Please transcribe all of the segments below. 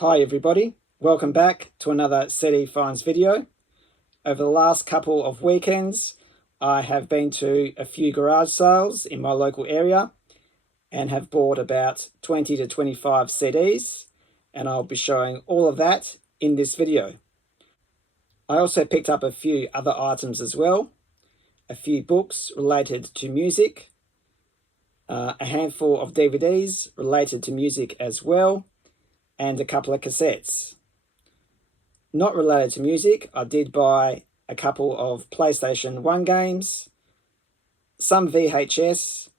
Hi everybody, welcome back to another CD Finds video. Over the last couple of weekends, I have been to a few garage sales in my local area and have bought about 20 to 25 CDs, and I'll be showing all of that in this video. I also picked up a few other items as well, a few books related to music, a handful of DVDs related to music as well, and a couple of cassettes. Not related to music, I did buy a couple of PlayStation 1 games, some VHS,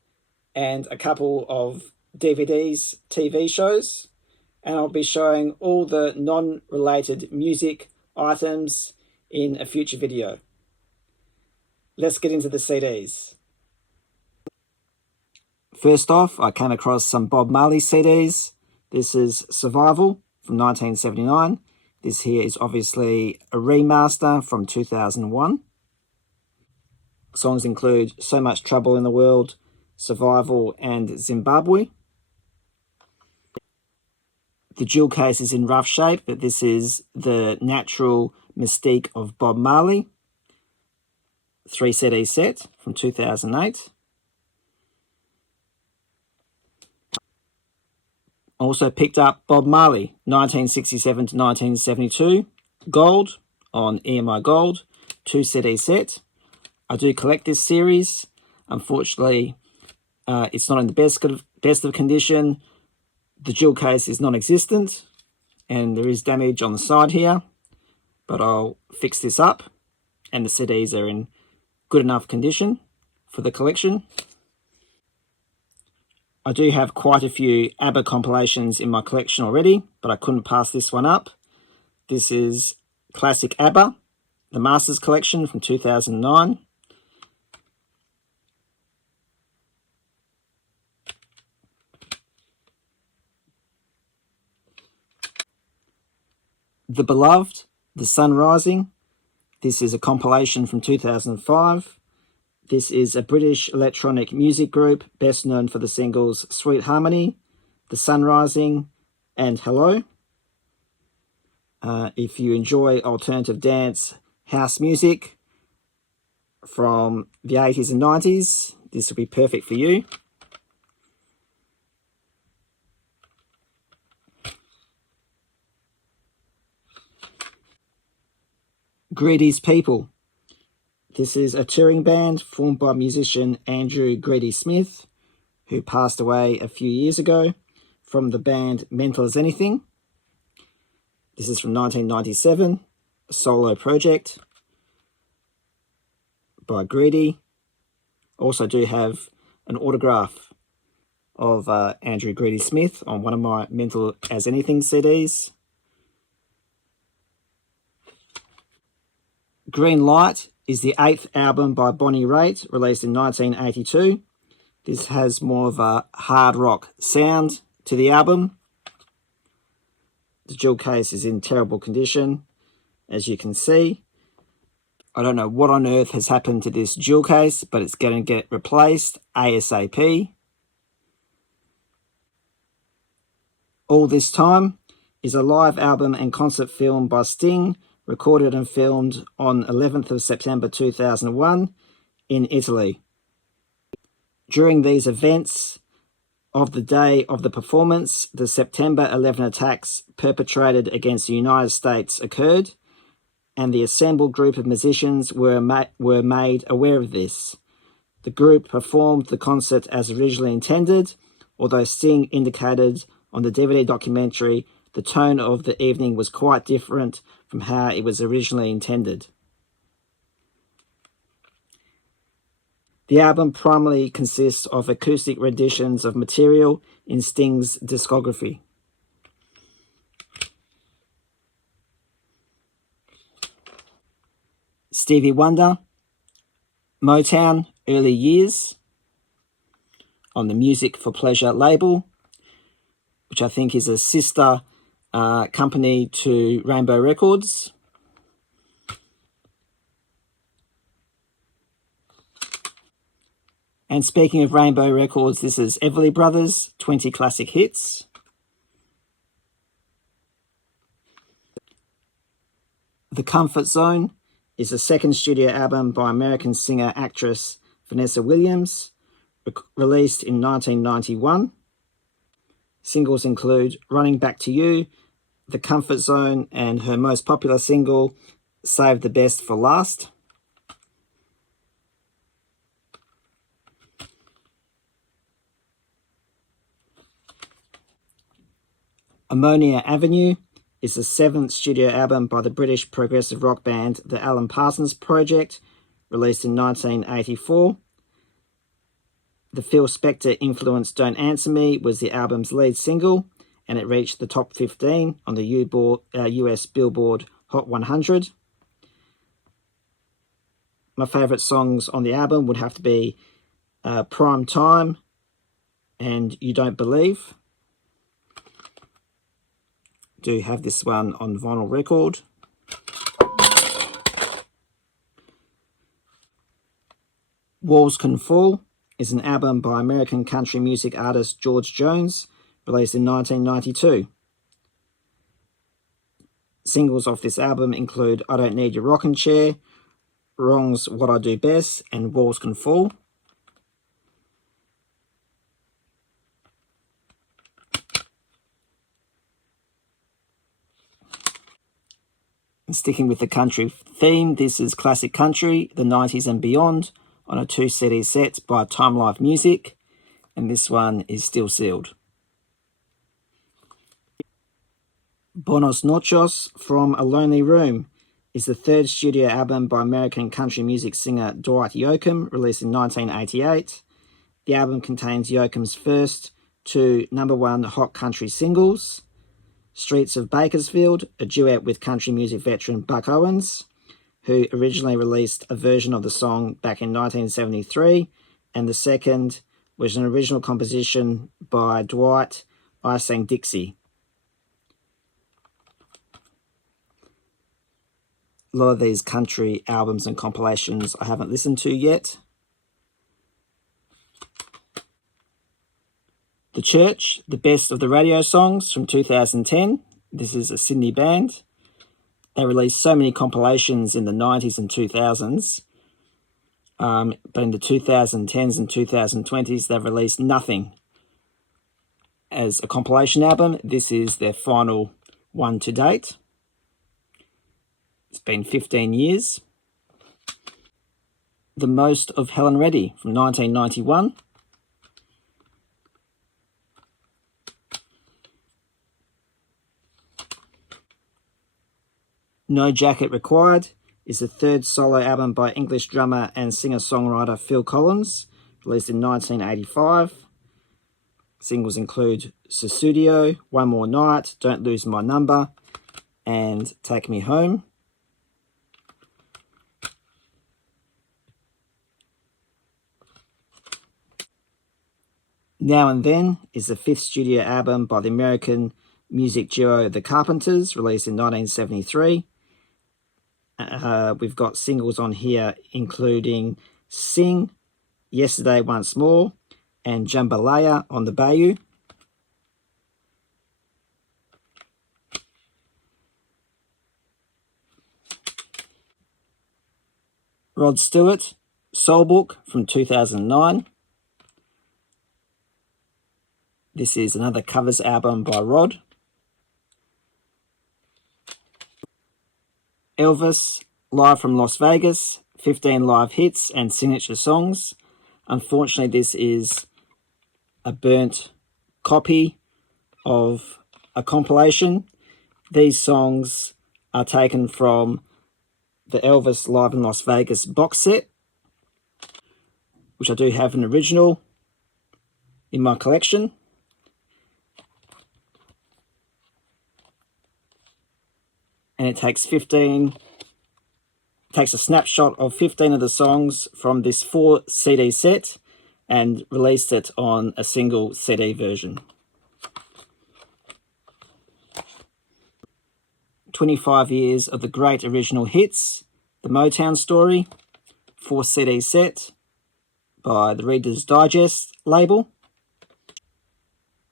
and a couple of DVDs, TV shows, and I'll be showing all the non-related music items in a future video. Let's get into the CDs. First off, I came across some Bob Marley CDs. This is Survival from 1979. This here is obviously a remaster from 2001. Songs include So Much Trouble in the World, Survival, and Zimbabwe. The jewel case is in rough shape, but this is the natural mystique of Bob Marley. 3 CD set from 2008. Also picked up Bob Marley, 1967 to 1972, gold on EMI Gold, 2 CD set. I do collect this series. Unfortunately, it's not in the best of condition. The jewel case is non-existent, and there is damage on the side here, but I'll fix this up, and the CDs are in good enough condition for the collection. I do have quite a few ABBA compilations in my collection already, but I couldn't pass this one up. This is Classic ABBA, the Masters Collection from 2009. The Beloved, The Sun Rising. This is a compilation from 2005. This is a British electronic music group, best known for the singles Sweet Harmony, The Sun Rising, and Hello. If you enjoy alternative dance house music from the 80s and 90s, this will be perfect for you. Greedy's People. This is a touring band formed by musician Andrew Greedy Smith, who passed away a few years ago, from the band Mental as Anything. This is from 1997, a solo project by Greedy. Also do have an autograph of Andrew Greedy Smith on one of my Mental as Anything CDs. Green Light is the 8th album by Bonnie Raitt, released in 1982. This has more of a hard rock sound to the album. The jewel case is in terrible condition, as you can see. I don't know what on earth has happened to this jewel case, but it's going to get replaced ASAP. All This Time is a live album and concert film by Sting, recorded and filmed on 11th of September 2001 in Italy. During these events of the day of the performance, the September 11 attacks perpetrated against the United States occurred, and the assembled group of musicians were made aware of this. The group performed the concert as originally intended, although Sting indicated on the DVD documentary the tone of the evening was quite different from how it was originally intended. The album primarily consists of acoustic renditions of material in Sting's discography. Stevie Wonder, Motown, Early Years, on the Music for Pleasure label, which I think is a sister company to Rainbow Records. And speaking of Rainbow Records, this is Everly Brothers, 20 Classic Hits. The Comfort Zone is the second studio album by American singer-actress Vanessa Williams, released in 1991. Singles include Running Back to You, The Comfort Zone, and her most popular single, Save the Best for Last. Ammonia Avenue is the seventh studio album by the British progressive rock band The Alan Parsons Project, released in 1984. The Phil Spector-influenced Don't Answer Me was the album's lead single, and it reached the top 15 on the US Billboard Hot 100. My favourite songs on the album would have to be Prime Time and You Don't Believe. Do have this one on vinyl record. Walls Can Fall is an album by American country music artist George Jones, released in 1992. Singles off this album include I Don't Need Your Rocking Chair, Wrong's What I Do Best, and Walls Can Fall. And sticking with the country theme, this is Classic Country, the 90s and Beyond, on a 2-CD set by Time Life Music, and this one is still sealed. Buenos Noches from a Lonely Room is the third studio album by American country music singer Dwight Yoakam, released in 1988. The album contains Yoakam's first two #1 hot country singles, Streets of Bakersfield, a duet with country music veteran Buck Owens, who originally released a version of the song back in 1973, and the second was an original composition by Dwight, I Sang Dixie. A lot of these country albums and compilations I haven't listened to yet. The Church, the best of the radio songs from 2010. This is a Sydney band. They released so many compilations in the 90s and 2000s. But in the 2010s and 2020s, they've released nothing as a compilation album. This is their final one to date. It's been 15 years. The Most of Helen Reddy from 1991. No Jacket Required is the third solo album by English drummer and singer-songwriter Phil Collins, released in 1985. Singles include Susudio, One More Night, Don't Lose My Number, and Take Me Home. Now and Then is the fifth studio album by the American music duo The Carpenters, released in 1973. We've got singles on here including Sing, Yesterday Once More, and Jambalaya on the Bayou. Rod Stewart, Soul Book from 2009. This is another covers album by Rod. Elvis, Live from Las Vegas, 15 live hits and signature songs. Unfortunately, this is a burnt copy of a compilation. These songs are taken from the Elvis Live in Las Vegas box set, which I do have an original in my collection. And it takes a snapshot of 15 of the songs from this 4-CD set and released it on a single CD version. 25 years of the great original hits, The Motown Story, 4-CD set by the Reader's Digest label.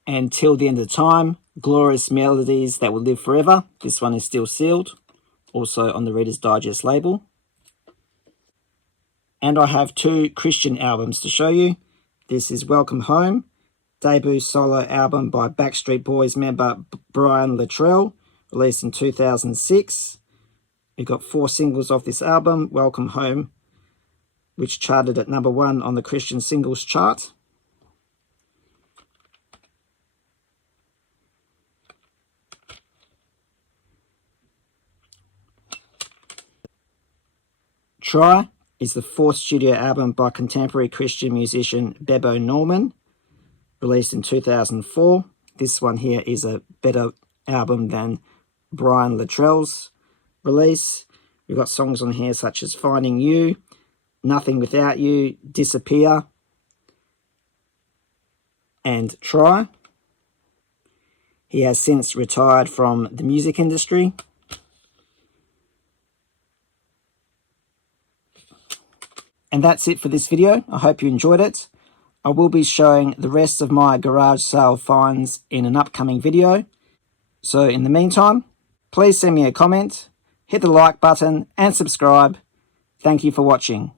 And Till the End of Time, Glorious Melodies That Will Live Forever. This one is still sealed. also on the Reader's Digest label. And I have 2 Christian albums to show you. This is Welcome Home, debut solo album by Backstreet Boys member Brian Littrell, released in 2006. We've got 4 singles off this album. Welcome Home, which charted at #1 on the Christian singles chart. Try is the 4th studio album by contemporary Christian musician Bebo Norman, released in 2004. This one here is a better album than Brian Littrell's release. We've got songs on here such as Finding You, Nothing Without You, Disappear, and Try. He has since retired from the music industry. And that's it for this video. I hope you enjoyed it. I will be showing the rest of my garage sale finds in an upcoming video. So in the meantime, please send me a comment, hit the like button and subscribe. Thank you for watching.